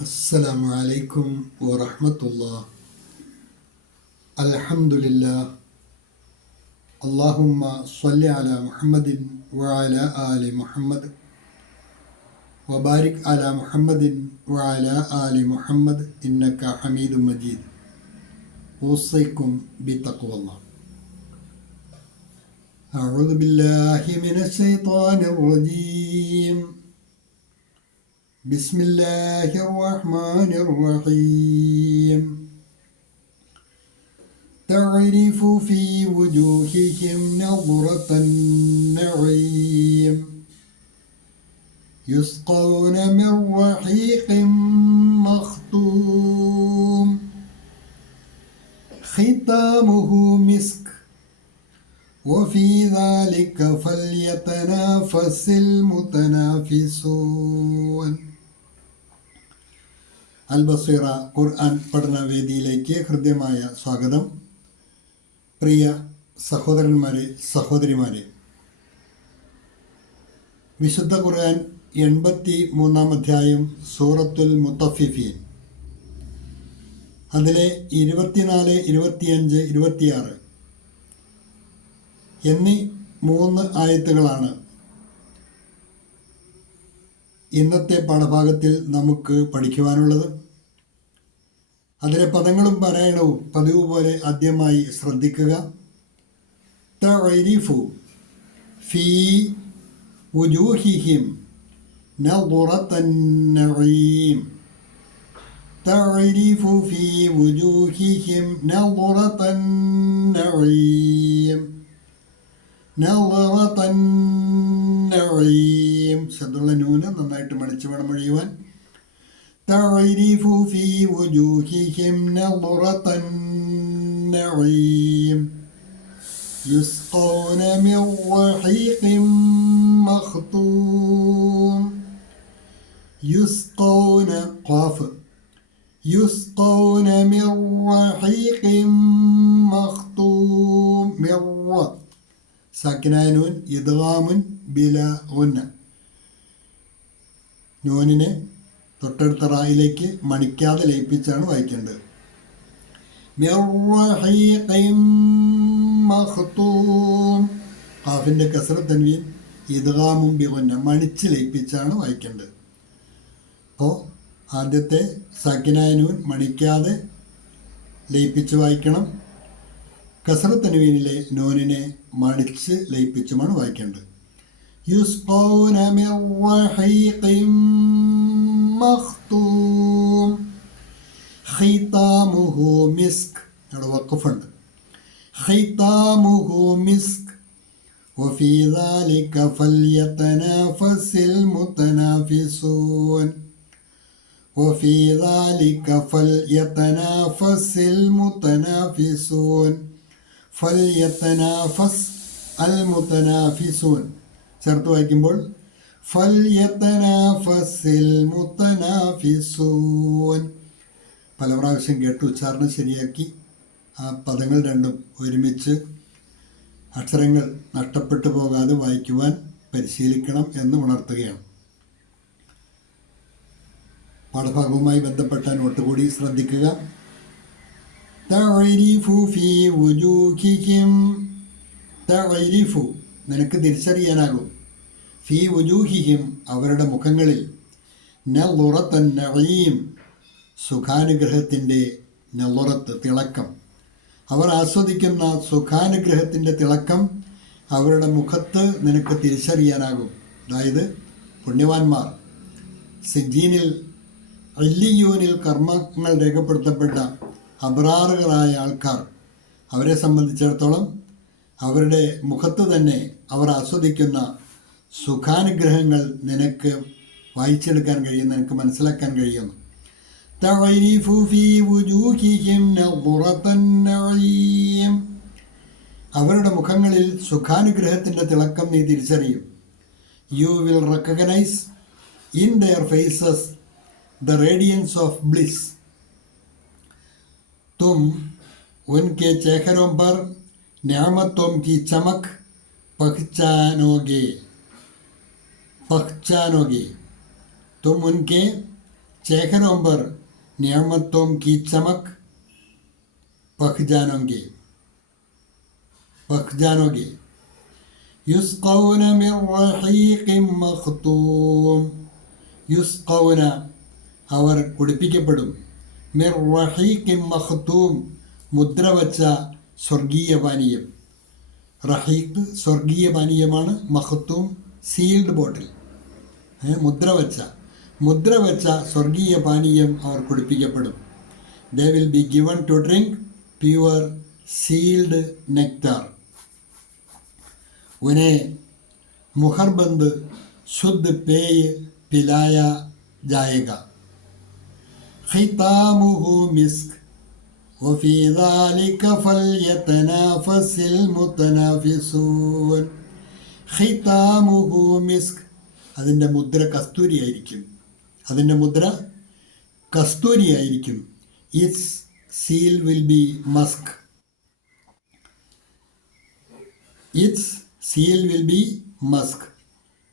السلام عليكم ورحمة الله. الحمد لله. اللهم صل على محمد وعلى آل محمد وبارك على محمد وعلى آل محمد إنك حميد مجيد. أوصيكم بتقوى الله. أعوذ بالله من الشيطان الرجيم. بسم الله الرحمن الرحيم. تعرف في وجوههم نظرة النعيم يسقون من رحيق مختوم ختامه مسك وفي ذلك فليتنافس المتنافسون. അൽബസീറ ഖുർആൻ പഠനവേദിയിലേക്ക് ഹൃദ്യമായ സ്വാഗതം. പ്രിയ സഹോദരന്മാരെ, സഹോദരിമാരെ, വിശുദ്ധ ഖുർആൻ 83-ാം അധ്യായം സൂറത്തുൽ മുത്തഫിഫീൻ, അതിലെ 24, 25, 26 എന്നീ 3 ആയത്തുകളാണ് ഇന്നത്തെ പാഠഭാഗത്തിൽ നമുക്ക് പഠിക്കുവാനുള്ളത്. അതിലെ പദങ്ങളും പാരായണവും പതിവ് പോലെ ആദ്യമായി ശ്രദ്ധിക്കുക. തഅരിഫു ഫീ വുജൂഹിഹിം നളറത്തൻ നഈം. തഅരിഫു ഫീ വുജൂഹിഹിം നളറത്തൻ നഈം. നളറത്തൻ നഈം. ശബ്ദമുള്ള നൂന് നന്നായിട്ട് മടിച്ചു വേണം ഒഴിയുവാൻ. തഅരിഫു ഫീ വുജൂഹിഹിം നളറത്തൻ നഈം യുസ്ഖൗന മിൻ റഹീഖിൻ മഖ്തൂം. യുസ്ഖൗന ഖാഫ്. യുസ്ഖൗന മിൻ റഹീഖിൻ മഖ്തൂം. മിർ സാക്കിനായ നൂൻ ഇദ്ഗാമുൻ ബിലാ ഗുന്ന. നൂനിനെ തൊട്ടടുത്ത റായിലേക്ക് മണിക്കാതെ ലയിപ്പിച്ചാണ് വായിക്കേണ്ടത്. മിർ റഹീഖിൻ മഖ്തൂം. ഖാഫിൻ്റെ കസ്റ തൻവീൻ ഇദ്ഗാമുൻ ബി ഗുന്ന, മണിച്ച് ലയിപ്പിച്ചാണ് വായിക്കേണ്ടത്. അപ്പോൾ ആദ്യത്തെ സാക്കിനായ നൂൻ മണിക്കാതെ ലയിപ്പിച്ച് വായിക്കണം. കസ്റ തൻവീനിലെ നൂനിനെ മടിച്ച് ലയിപ്പിച്ചുമാണ് വായിക്കേണ്ടത്. യുസ്ഖൗന മിൻ റഹീഖിൻ മഖ്തൂം ഖിതാമുഹു മിസ്ക്. അവിടെ വഖഫുണ്ട്. ഖിതാമുഹു മിസ്ക് വഫീ ദാലിക ഫൽയതനാഫസിൽ മുതനാഫിസൂൻ. വഫീ ദാലിക ഫൽയതനാഫസിൽ മുതനാഫിസൂൻ. ഫൽയതനാഫസ് അൽ മുതനാഫിസൂൻ ചേർത്ത് വായിക്കുമ്പോൾ ഫൽയതനാഫസിൽ മുതനാഫിസൂൻ. പല പ്രാവശ്യം കേട്ട് ഉച്ചാരണം ശരിയാക്കി ആ പദങ്ങൾ രണ്ടും ഒരുമിച്ച് അക്ഷരങ്ങൾ നഷ്ടപ്പെട്ടു പോകാതെ വായിക്കുവാൻ പരിശീലിക്കണം എന്ന് ഉണർത്തുകയാണ്. പാഠഭാഗവുമായി ബന്ധപ്പെട്ട നോട്ട് കൂടി ശ്രദ്ധിക്കുക. തഅരിഫു ഫീ വുജൂഹിഹിം. തഅരിഫു നിനക്ക് തിരിച്ചറിയാനാകും. ഫീ വുജൂഹിഹിം അവരുടെ മുഖങ്ങളിൽ. നളറത്തൻ നഈം സുഖാനുഗ്രഹത്തിൻ്റെ നളറത്ത് തിളക്കം. അവർ ആസ്വദിക്കുന്ന സുഖാനുഗ്രഹത്തിൻ്റെ തിളക്കം അവരുടെ മുഖത്ത് നിനക്ക് തിരിച്ചറിയാനാകും. അതായത് പുണ്യവാന്മാർ, സിജ്ജീനിൽ അല്ലിയൂനിൽ കർമ്മങ്ങൾ രേഖപ്പെടുത്തപ്പെട്ട അബ്റാറുകളായ ആൾക്കാർ, അവരെ സംബന്ധിച്ചിടത്തോളം അവരുടെ മുഖത്ത് തന്നെ അവർ ആസ്വദിക്കുന്ന സുഖാനുഗ്രഹങ്ങൾ നിനക്ക് വായിച്ചെടുക്കാൻ കഴിയും, നിനക്ക് മനസ്സിലാക്കാൻ കഴിയുന്നു. തഅരിഫു ഫീ വുജൂഹിഹിം നളറത്തൻ നഈം. അവരുടെ മുഖങ്ങളിൽ സുഖാനുഗ്രഹത്തിൻ്റെ തിളക്കം നീ തിരിച്ചറിയും. You will recognise in their faces the radiance of bliss. तुम उनके चेहरों पर नेमतों की चमक पहचानोगे. तुम उनके चेहरों पर नियामतों की चमक पख जानोगे युस्कौन मिन रहीक़िन मख्तूम യുസ്കൗന അവർ കുടിപ്പിക്കപ്പെടും മിർ റഹീഖിൻ മഖ്തൂം മുദ്ര വച്ച സ്വർഗീയ പാനീയം. റഹീഖ് സ്വർഗീയ പാനീയമാണ്, മഖ്തൂം സീൽഡ് ബോട്ടിൽ. മുദ്ര വച്ച സ്വർഗീയ പാനീയം അവർ കുടിപ്പിക്കപ്പെടും. They will be given to drink pure sealed nectar. उन्हें मुहरबंद शुद्ध पेय पिलाया जाएगा. खितामुहु मिस्क वफी ज़ालिक फल्यतनाफसिल मुतनाफिसून. ഖിതാമുഹു മിസ്ക്, അതിൻ്റെ മുദ്ര കസ്തൂരിയായിരിക്കും. It's seal will be musk. It's seal will be musk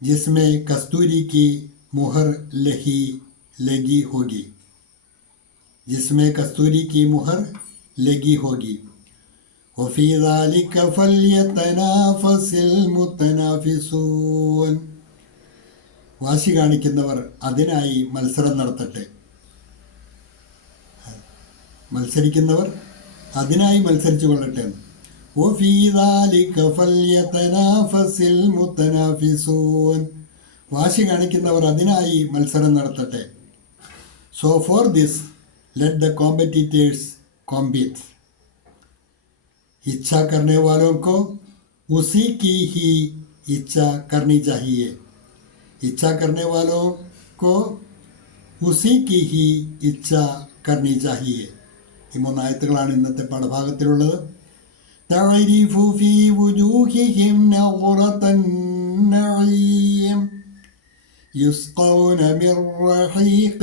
जिसमें कस्तूरी की मुहर लगी होगी. वफ़ी ज़ालिक फ़ल्यतनाफ़सिल मुतनाफ़िसून. വാശി കാണിക്കുന്നവർ അതിനായി മത്സരം നടത്തട്ടെ. മത്സരിക്കുന്നവർ അതിനായി മത്സരിച്ചു കൊള്ളട്ടെ. وفي ذلك فليتنافس المتنافسون. വാശി കാണിക്കുന്നവർ അതിനായി മത്സരം നടത്തട്ടെ. So for this let the competitors compete. इच्छा करने वालों को उसी की ही इच्छा करनी चाहिए. इच्छा करने वालों को उसी की ही इच्छा करनी चाहिए. ഈ മൂന്നായത്തുകളാണ് ഇന്നത്തെ പാഠഭാഗത്തിലുള്ളത്. تعرف في وجوههم نظرة النعيم يسقون من رحيق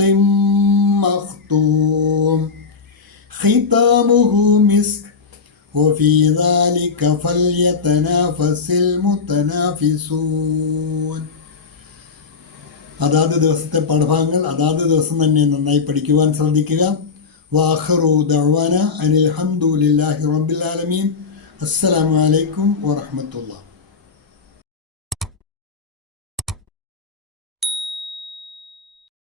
مختوم ختامه مسك وفي ذلك فليتنافس المتنافسون. അതാത് ദിവസത്തെ പാഠഭാഗങ്ങൾ അതാത് ദിവസം തന്നെ നന്നായി പഠിക്കുവാൻ ശ്രദ്ധിക്കുക. വാഖിറു ദഅ്വാന അനിൽ ഹംദുലില്ലാഹി റബ്ബിൽ ആലമീൻ. അസ്സലാമു അലൈക്കും വറഹ്മത്തുള്ളാഹി.